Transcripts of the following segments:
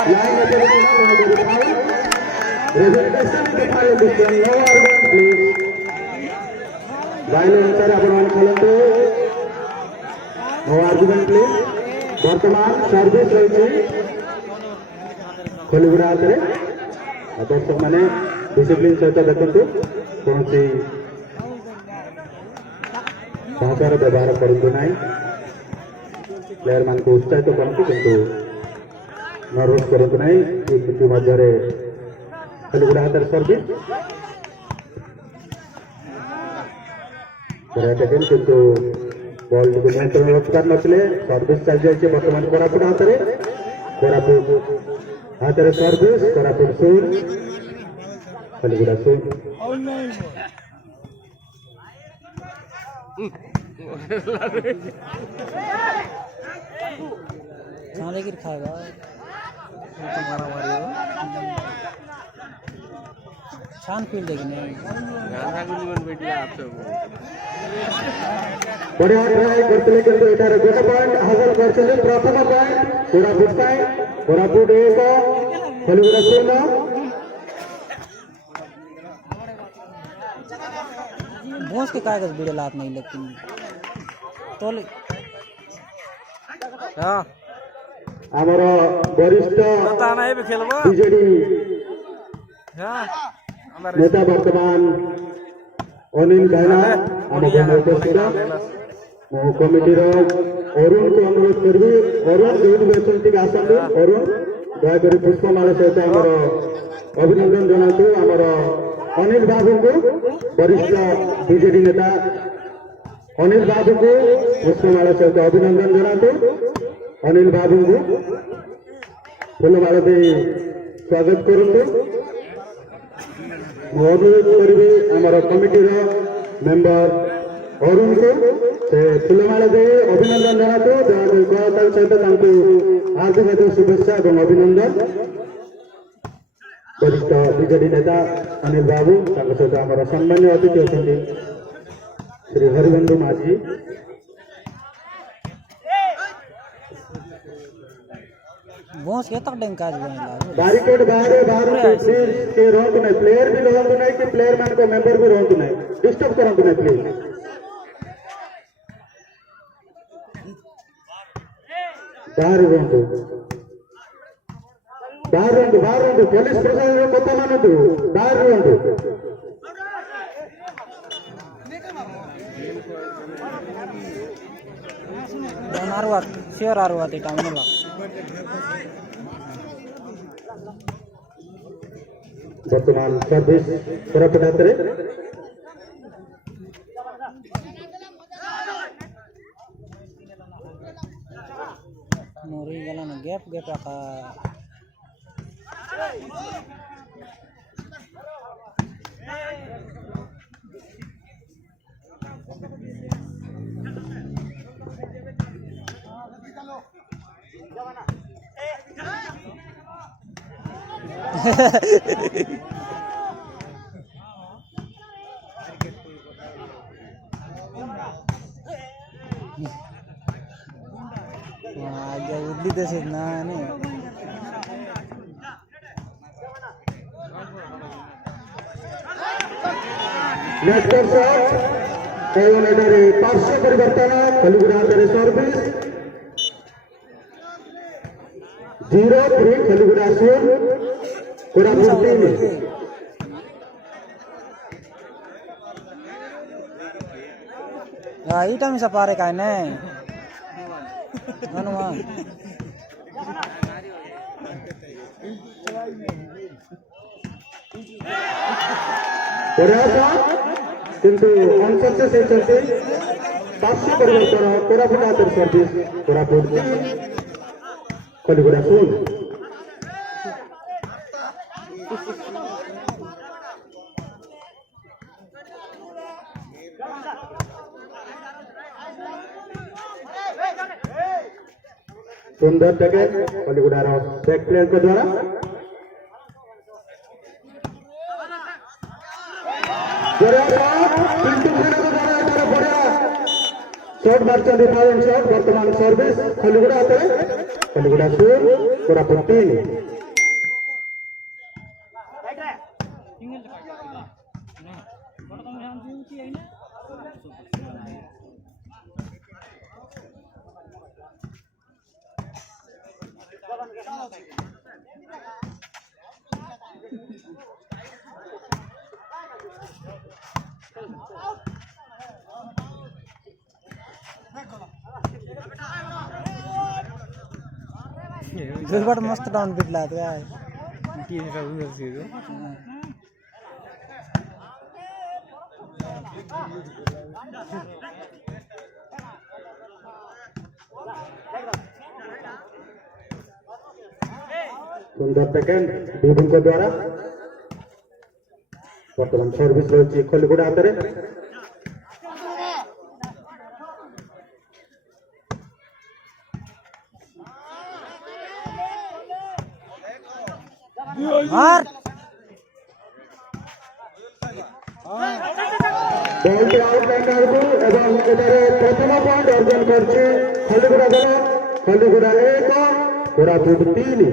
Line attention, presentation दिखाए दिखते हैं, no argument please. Line अनुसार आपण खेलते, no argument please. वर्तमान सर्विस रही खोलीगुड़ा हाथ दर्शक मैंने डिसिप्लिन सहित देखते कौन सी भाषार व्यवहार करूँ ना प्लेयर मान को उत्साहित करती किंतु नर्वस करूँ ना मध्य खोलीगुड़ा हाथ सर्विस किंतु बॉल नियंत्रण रखिपार नथिले सर्विस चल जाए बर्तमान कोरापुट हाथ में कोरापुट हाथ में सर्विस कोरापुट शूट खोलीगुड़ा शूट गिर खाएगा छान फील्ड बढ़िया ट्राई करते किंतु एटारे गोटे पॉइंट हासिल करछले प्रथम पॉइंट कोरापुट 1 खोलीगुड़ा 0 भोंस के कागज भिड़े लात नहीं लेकिन तोले हां हमर वरिष्ठ बीजेडी नेता वर्तमान अनिल भाईना आम उपस्थित कमिटी अरुण को अनुरोध करी अरुण जो भी अच्छे आसतु अरुण दयाकोरी पुष्पमाल सहित आमर अभिनंदन जनातु आमर अनिल बाबू को वरिष्ठ बीजेडी नेता अनिल बाबू को पुष्पमाल सहित अभिनंदन जनातु अनिल बाबू को फूलमाल दे स्वागत करूँ अनुरोध करी आमर कमिटी मेंबर अरुण को फूलमाल दे अभिनंदन जनातु दयाकोरी सहित हार्दिक शुभेच्छा और अभिनंदन वरिष्ठ बीजेडी नेता अनिल बाबू सहित आम सम्मान्य अतिथि अच्छा श्री हरिबंधु माझी बैरिकेड बाहर के रहतु ना प्लेयर भी रहतु ना कि प्लेयर मान को मेंबर भी रहतु ना डिस्टर्ब करतु ना प्लीज बाहर रहतु बाहर पुलिस प्रशासन कथा मानतु बाहर रुहतु वर्तमान सर्विस कोरापुट हाथ में मोरी गला में गैप रखा आगे उदली तशीच ना पार्श्व परिवर्तन खोलीगुड़ा सर्विस 0-3 खोलीगुड़ा शूट कोरापुट 3 ईटा में सपारे का नहीं हनुमान किंतु अनसक्सेस होती पार्श्व परिवर्तन कोरापुट हाथ सर्विस कोरापुट खोलीगुड़ा शूट सुंदर जगह खोलीगुड़ा बैक प्लेयर के द्वारा शॉट मार्च शॉट वर्तमान सर्विस खोलीगुड़ा हाथ खलिगुड़ा शून्य कोरापुट 3 दुर्बाट मस्त डाउन बीट लागत काय सुंदर सेकेंड विभुन को द्वारा बर्तमान सर्विस रही खलिगुड़ा हाथ में मार बॉल के आउटलाइनर को एवं एटारे प्रथम पॉइंट अर्जन करছে खलिगुड़ा दल खलिगुड़ा 1 कोरापुट 3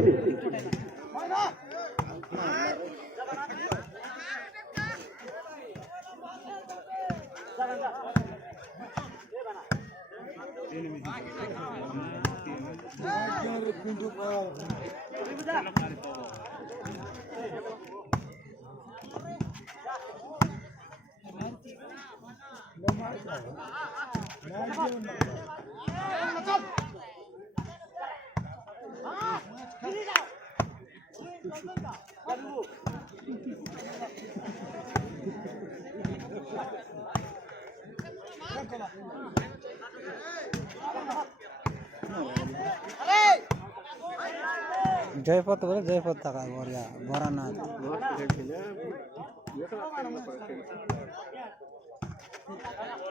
जयपत बोले जयपत था काय बोलिया भरानाथ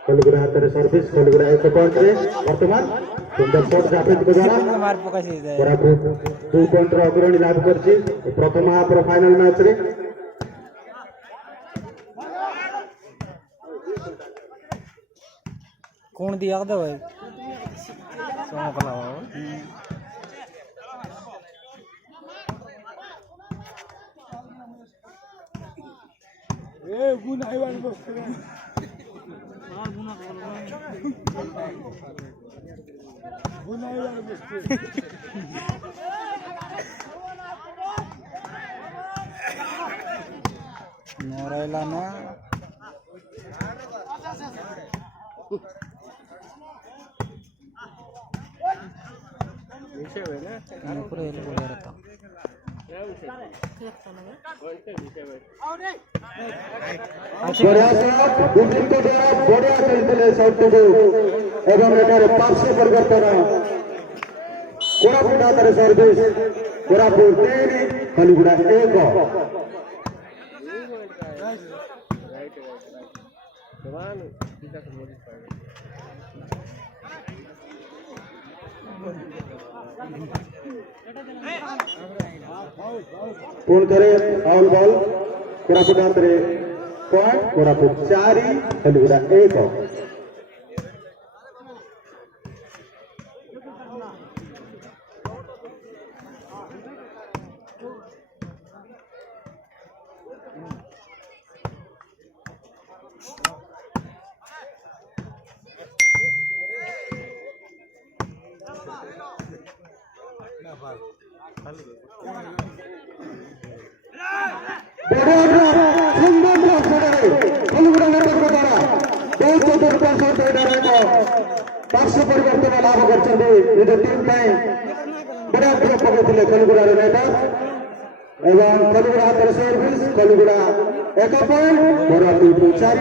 खलिगुड़ा हाथ में सर्विस खलिगुड़ा 1 पॉइंट रे वर्तमान सुंदर शॉट जाफिद को द्वारा मार पकासी जाय कोरापुट 2 पॉइंट रो अग्रणी लाभ करछि प्रथम हाफ रो फाइनल मैच रे कौन दिया दे भाई सोना कला ए गुण आइवान बस हां गुण आइवान बस मोरेला ना विषय है ना पूरा ये बोल रहा था बढ़िया शॉट विपिन को द्वारा बढ़िया खेलते शॉट को एवं एटारे पार्श्व परिवर्तन कोरापुट हाथ में सर्विस कोरापुट 3 खलिगुड़ा 1 पुन करे फाउल बॉल कोरापुट हाथ में पॉइंट कोरापुट 4 खलिगुड़ा 1 पार्श्व परिवर्तन लाभ कर निज टीम बढ़िया ड्रॉप पकड़े खलिगुड़ा नेटर एवं खलिगुड़ा हाथ सर्विस खलिगुड़ा 1 पॉइंट कोरापुट 4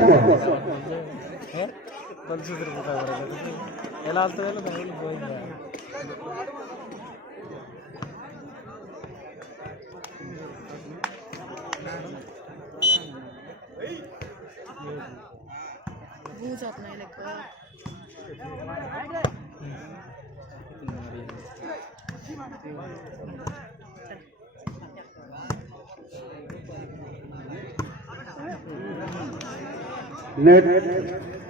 नेट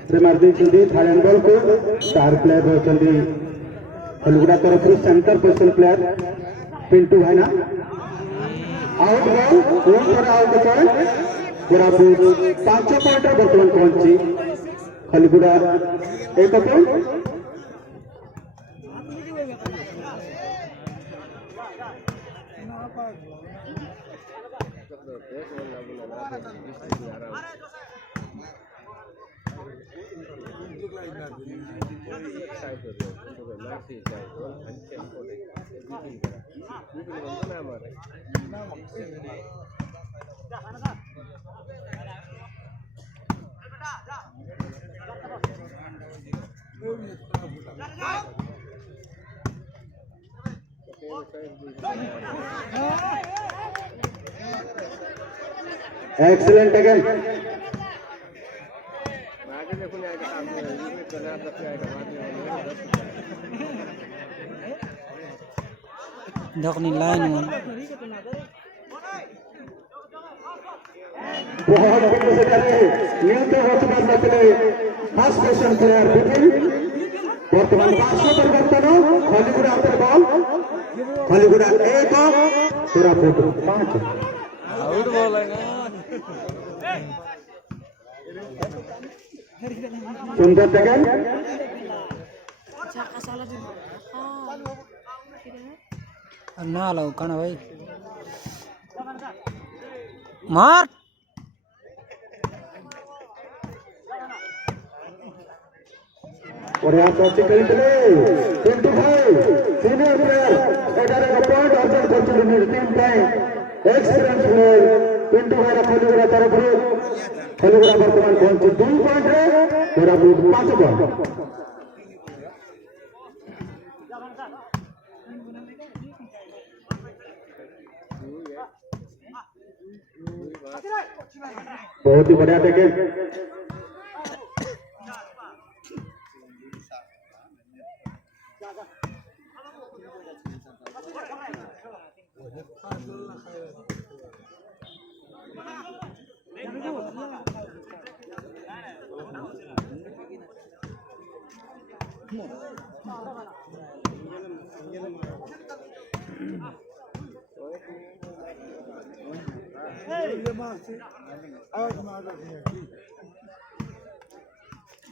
से मार्दी थाईलैंड बॉल को 4 प्लेयर होती खलगुड़ा तरफ सेंटर पोजिशन प्लेयर पिंटू भाईना आउट बॉल पूर्ण आउट पॉइंट कोरापुट 5 पॉइंट बर्तमान पहुंची खलगुड़ा 1 पॉइंट एक्सीलेंट अगेन दखनी लाइन में बहुत बढ़िया से करे न्यूटन होचुका चले फर्स्ट पोजीशन प्लेयर बिपिन वर्तमान 500 परिवर्तन खलीगुड़ा अंतर बॉल खलीगुड़ा 1 कोरापुट 5 आउट बॉल है ना सुंदर सेकंड ना लो कना भाई मार और यहाँ पर पिंटू भाई सीनियर प्लेयर 11 पॉइंट अर्जन कर team time experience player Pintu भाई खलीगुड़ा तरफ खलीगुड़ा वर्तमान पहुंचे 2 पॉइंट कोरापुट 5 पॉइंट बहुत ही बढ़िया टेके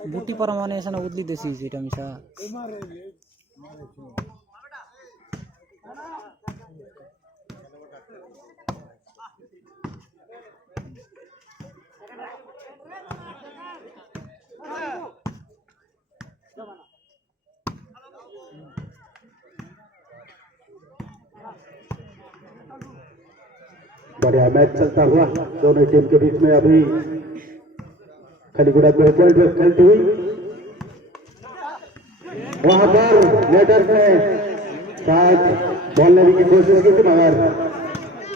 बुटी परमाने ऐसा उदली देसी सीट हमेशा बढ़िया मैच चलता हुआ दोनों टीम के बीच में अभी खलीगुड़ा 2 पॉइंट पर खेलती हुई वहां पर नेटर ने शायद बॉल लेने की कोशिश की थी मगर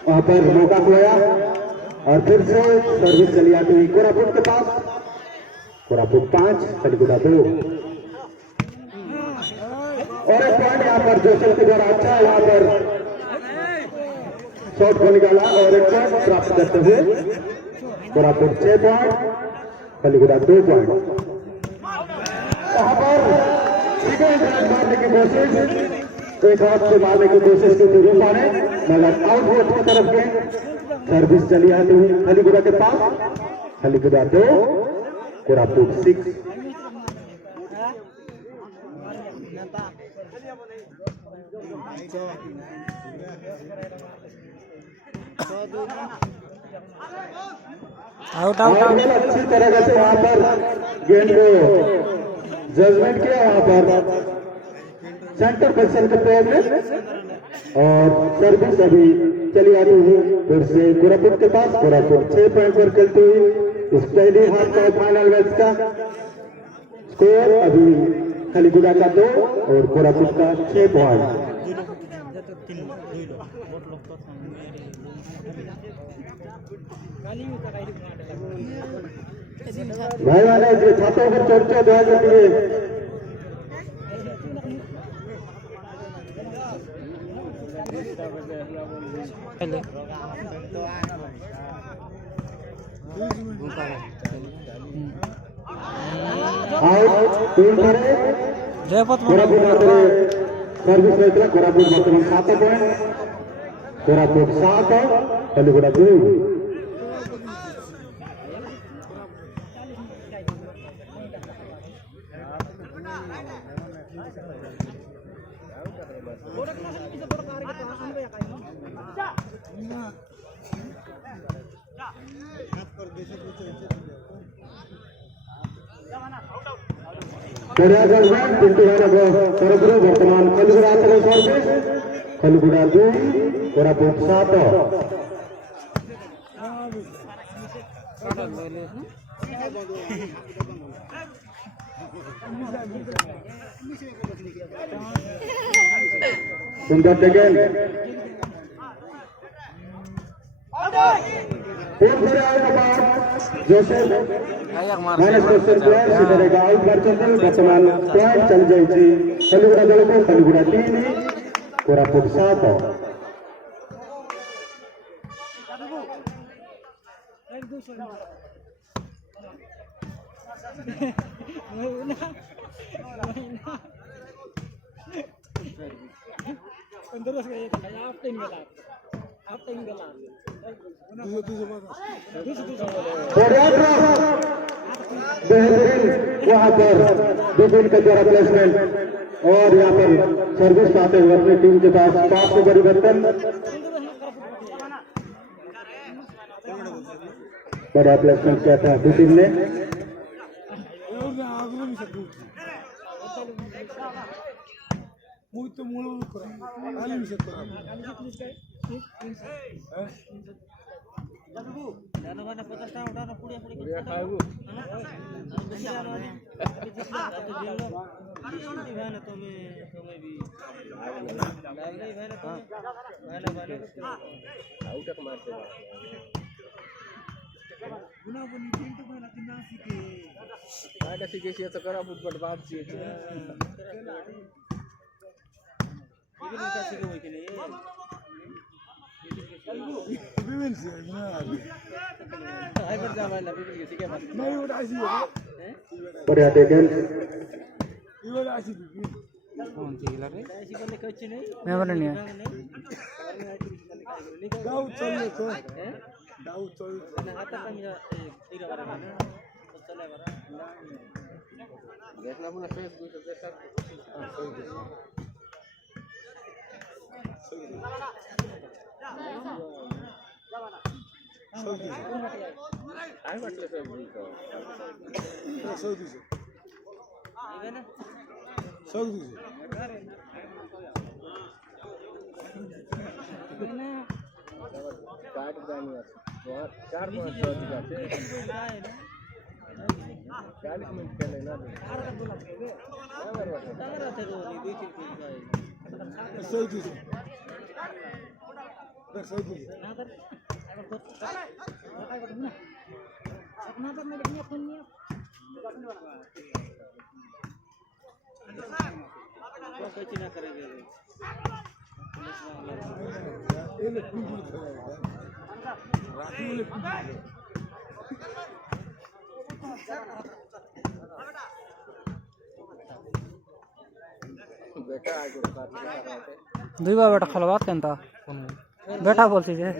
वहां पर मौका खोया और फिर से सर्विस चली आती हुई कोरापुट के पास कोरापुट 5 खलीगुड़ा 2 और एक पॉइंट यहाँ पर जोशल के द्वारा अच्छा यहाँ पर शॉट को निकाला और एक पॉइंट प्राप्त करते हुए कोरापुट 6 पॉइंट खलीगुड़ा 2 पॉइंट वहां पर मारने की कोशिश एक हाथ से मारने की कोशिश की थी रूपा ने मगर आउटवुड की तरफ गए सर्विस चली आती हुई खलीगुड़ा के पास खलीगुड़ा 2 कोरापुट 6 आउट आउट आउट अच्छी तरह से वहां पर गेंद को जजमेंट किया वहां पर सेंटर पोजीशन के प्लेयर ने और सर्विस अभी चली आ रही है फिर से कोरापुट के पास कोरापुट 6 पॉइंट पर खेलती हुई इस पहली हाफ का फाइनल मैच का स्कोर अभी खलीगुड़ा का 2 और कोरापुट का 6 पॉइंट भाई वाले जो छातों पर चर्चा दया करिए आउट 3 करे जयपत कोरापुट सर्विस रही कोरापुट बर्तमान 7 पॉइंट कोरापुट 7 खलिगुड़ा 2 वर्तमान खलिगुड़ा सर्विस खलिगुड़ा 2 कोरापुट 7 सुंदर taken Joseph minus question player सीधेगा आउट कर चलते वर्तमान पॉइंट चल जाइए खलिगुड़ा दल को खलिगुड़ा 3 कोरापुट 7 बेहतरीन वहां पर विपिन का द्वारा प्लेसमेंट और यहाँ पर सर्विस आते हुए अपनी टीम के पास 5 को परिवर्तन बड़ा प्लेसमेंट किया था विपिन ने बढ़िया टेकन दुई बार बेटा खलवात केनता बेटा बोलती जे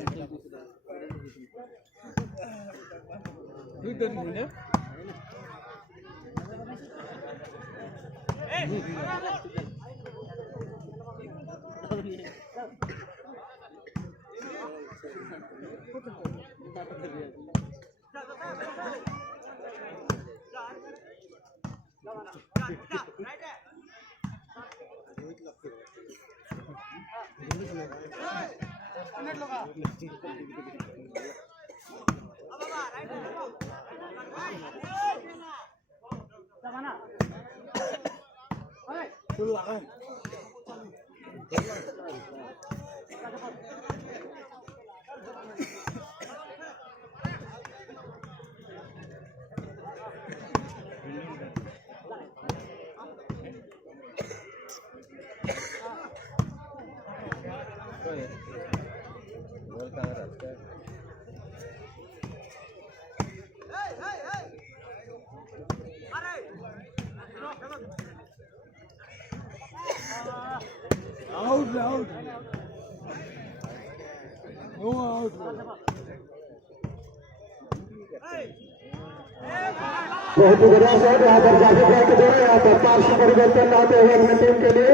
बहुत ही बढ़िया शॉट यहाँ पर जाफिर भाई के द्वारा यहाँ पर पार्श्व परिवर्तन लाते हुए अपने टीम के लिए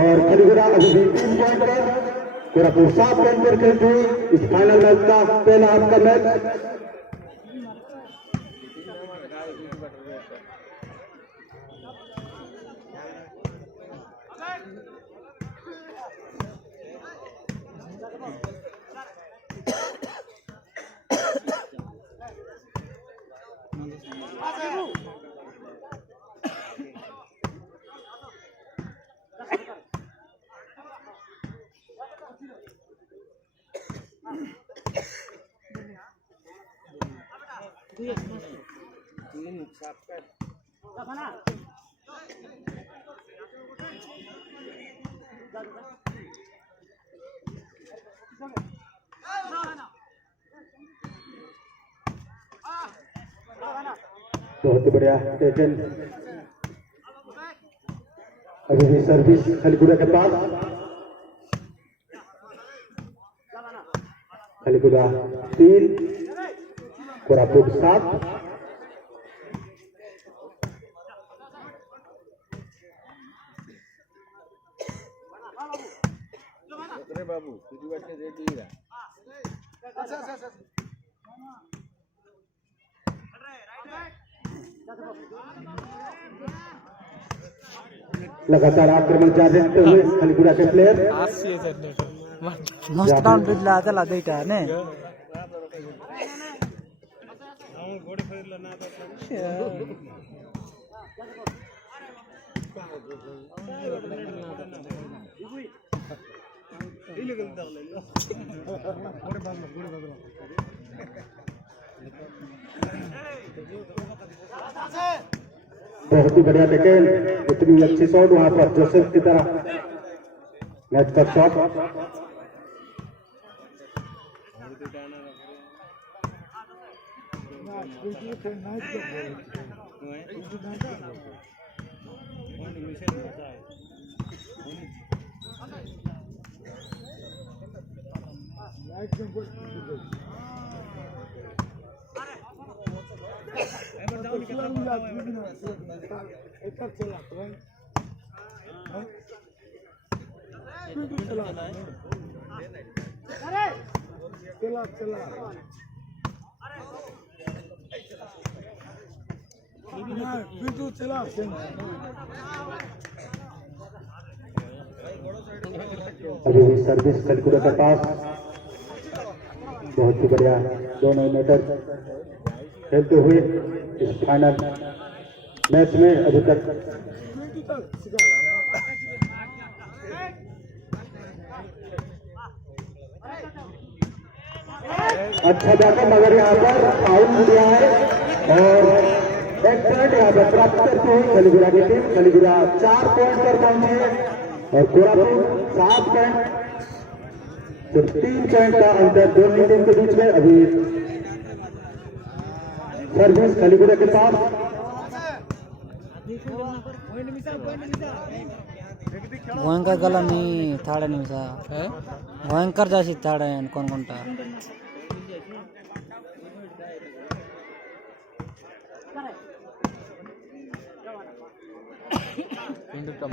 और खलीगुड़ा अभी भी 3 पॉइंट पर कोरापुट 7 पॉइंट पर खेलती हुई इस फाइनल मैच का पहला हाफ का मैच। बहुत ही बढ़िया टेकन अभी भी सर्विस खलीगुड़ा के पास। खलीगुड़ा 3 कोरापुट 7। बाबू रेडी लगातार आक्रमण जारी रखते हुए खलीगुड़ा के प्लेयर मस्त डाउन बिजला चला देता ने बहुत ही बढ़िया टेकन इतनी अच्छी शॉट वहां पर जोसेफ की तरह नेट पर शॉट। अभी भी सर्विस खलीगुड़ा के पास। बहुत ही बढ़िया दोनों यूनाइटेड खेलते हुए इस फाइनल मैच में अभी तक अच्छा जाकर मगर यहाँ पर आउट दिया है और एक पॉइंट यहाँ पर प्राप्त करती हुई खलीगुड़ा की टीम। खलीगुड़ा 4 पॉइंट पर पहुंची है और कोरापुट 7 पॉइंट। सिर्फ 3 पॉइंट का अंतर दोनों टीम के बीच में। अभी सर्विस खलीगुड़ा के पास। भयंकर गला नहीं थाड़े नहीं सा भयंकर जासी थाड़े कौन कोनटा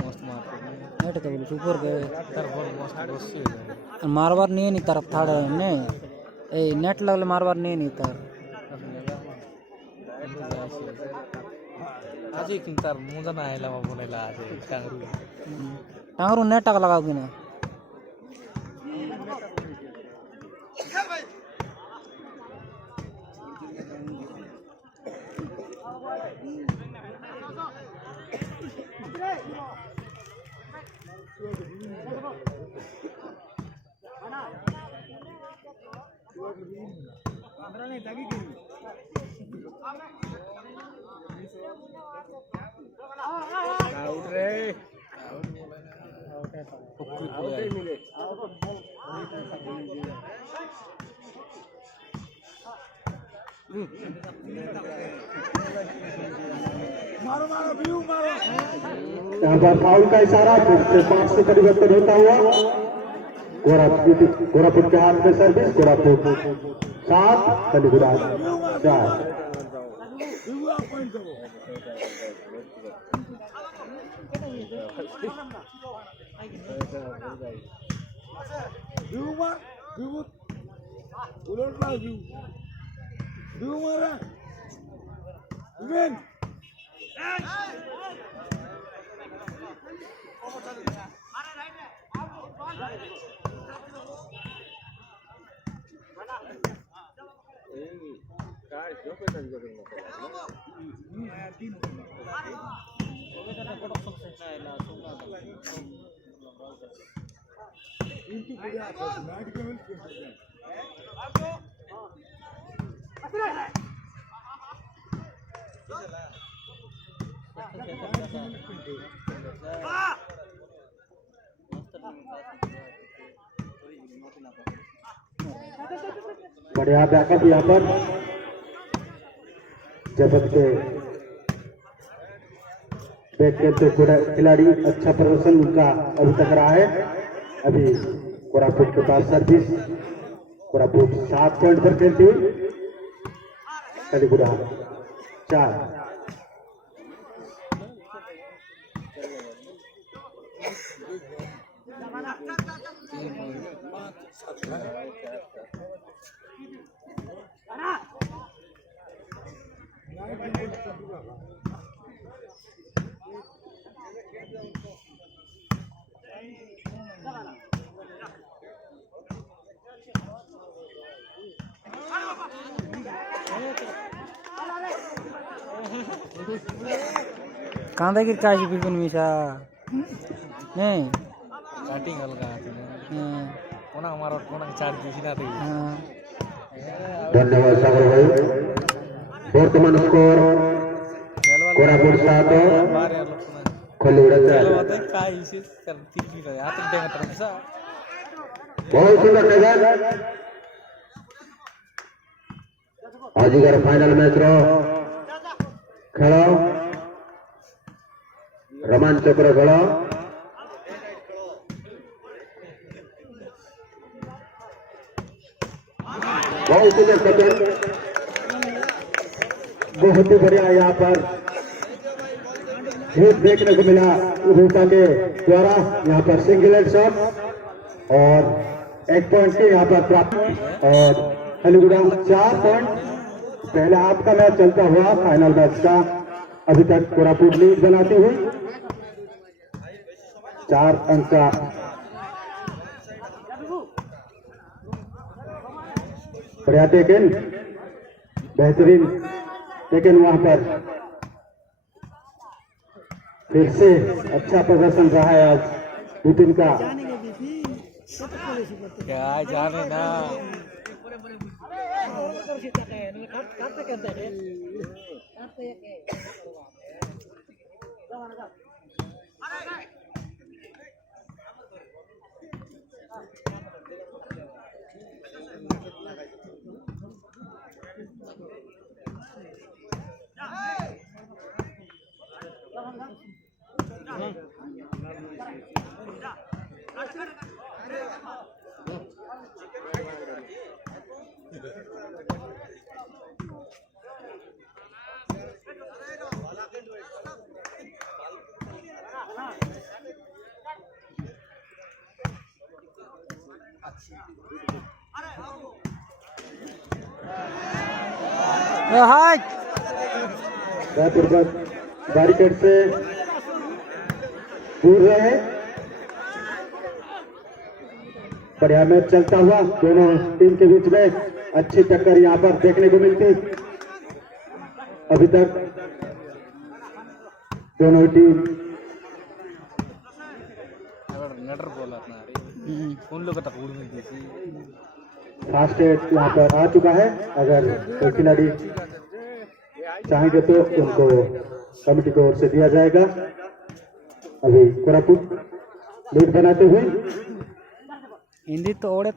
मस्त नेट तो बोले सुपर के मारवार नहीं तरफ थाड़े ने ए नेट लगले मारवार नहीं तर आज किंतर मुझे ना आयला बोलेला आज टांगरू नेट लगाओ कि ना यहाँ पर फाउल का इशारा, फिर से 5 से परिवर्तन होता हुआ कोरापुट के हाथ में सर्विस। कोरापुट 7, कलीगुड़ा 4। बढ़िया बैकअप यहाँ पर जबत के बैक खेलते खिलाड़ी, अच्छा प्रदर्शन उनका अभी तक रहा है। अभी कोरापुट के पास सर्विस। कोरापुट 7 पॉइंट पर खेलती हुई, कलीगुड़ा 4। कांदा गिर काशी बिल्कुल मिसा नहीं काटिंग अलग आती है कोना हमारा कोना चार्ज दिखी ना रही। धन्यवाद सागर भाई। वर्तमान स्कोर कोरापुट 7, कलीगुड़ा 4। काय इसे करती की रहा आता डेंगा तरसा बहुत सुंदर नजर। आजीगर फाइनल मैच रो खेल रोमांचकर खेल। बहुत सुंदर सेकंड, बहुत ही बढ़िया यहाँ पर हिट देखने को मिला रूपा के द्वारा। यहाँ पर सिंगल हेड शॉट और 1 पॉइंट के यहाँ पर प्राप्त। और कलीगुड़ा 4 पॉइंट। पहले हाफ का मैच चलता हुआ फाइनल मैच का अभी तक कोरापुट लीड बनाते हुए 4 अंक का बढ़िया टेकन, बेहतरीन टेकन। वहां पर फिर से अच्छा प्रदर्शन रहा है आज विपिन का। क्या जाने ना हाय बैरिकेड से दूर रहे। बढ़िया मैच चलता हुआ दोनों टीम के बीच में अच्छी टक्कर यहाँ पर देखने को मिलती। अभी तक दोनों टीम नटर बोला अपना उन लोग का तक उड़ मिलती थी। फास्ट एड यहाँ पर आ चुका है। अगर कोई खिलाड़ी चाहेंगे तो उनको कमेटी की ओर से दिया जाएगा। अभी कोरापुट लीड बनाते हुए हिंदी तो ओढ़े